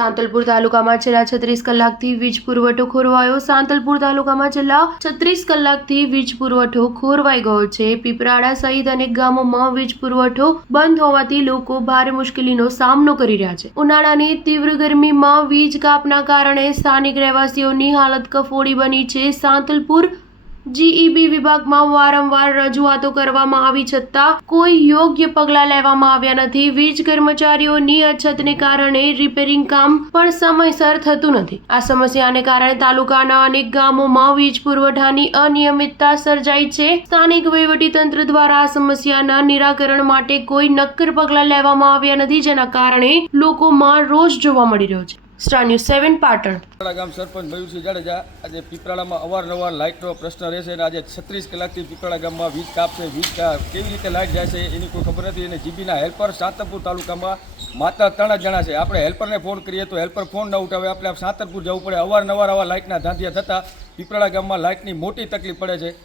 સાંતલપુર તાલુકામાં છેલ્લા 36 કલાકથી વીજ પુરવઠો ખોરવાયો. સાંતલપુર તાલુકામાં છેલ્લા 36 કલાકથી વીજ પુરવઠો ખોરવાઈ ગયો છે. પીપરાડા સહિત અનેક ગામોમાં વીજ પુરવઠો બંધ હોવાથી લોકો ભારે મુશ્કેલીનો સામનો કરી રહ્યા છે. ઉનાળાની તીવ્ર ગરમીમાં વીજ કાપના કારણે સ્થાનિક રહેવાસીઓની હાલત કફોડી બની છે. સાંતલપુર જીઈબી વિભાગમાં વારંવાર રજૂઆતો કરવામાં આવી છતાં કોઈ યોગ્ય પગલાં લેવામાં આવ્યા નથી. વીજ કર્મચારીઓની અછતને કારણે રિપેરિંગ કામ પણ સમયસર થતું નથી. આ સમસ્યાને કારણે તાલુકાના અનેક ગામોમાં વીજ પુરવઠાની અનિયમિતતા સર્જાઈ છે. સ્થાનિક વહીવટીતંત્ર દ્વારા આ સમસ્યાના નિરાકરણ માટે કોઈ નક્કર પગલાં લેવામાં આવ્યા નથી, જેના કારણે લોકોમાં રોષ જોવા મળી રહ્યો છે. Star news 7 Patan. પીપરાડા ગામ સરપંચ મયુરસિંહ જાડેજા. આજે પીપરાડામાં અવારનવાર લાઇટનો પ્રશ્ન રહેશે અને આજે 36 કલાકથી પીપરાડા ગામમાં વીજ કાપ છે. કેવી રીતે લાઇટ જાય છે એની કોઈ ખબર નથી. અને જીબીના હેલ્પર સાંતલપુર તાલુકામાં માત્ર 3 જ જણા છે. આપણે હેલ્પરને ફોન કરીએ તો હેલ્પર ફોન ન ઉઠાવે. આપણે સાંતલપુર જવું પડે. અવારનવાર આવા લાઇટના ધાંધિયા થતાં પીપરાડા ગામમાં લાઇટની મોટી તકલીફ પડે છે.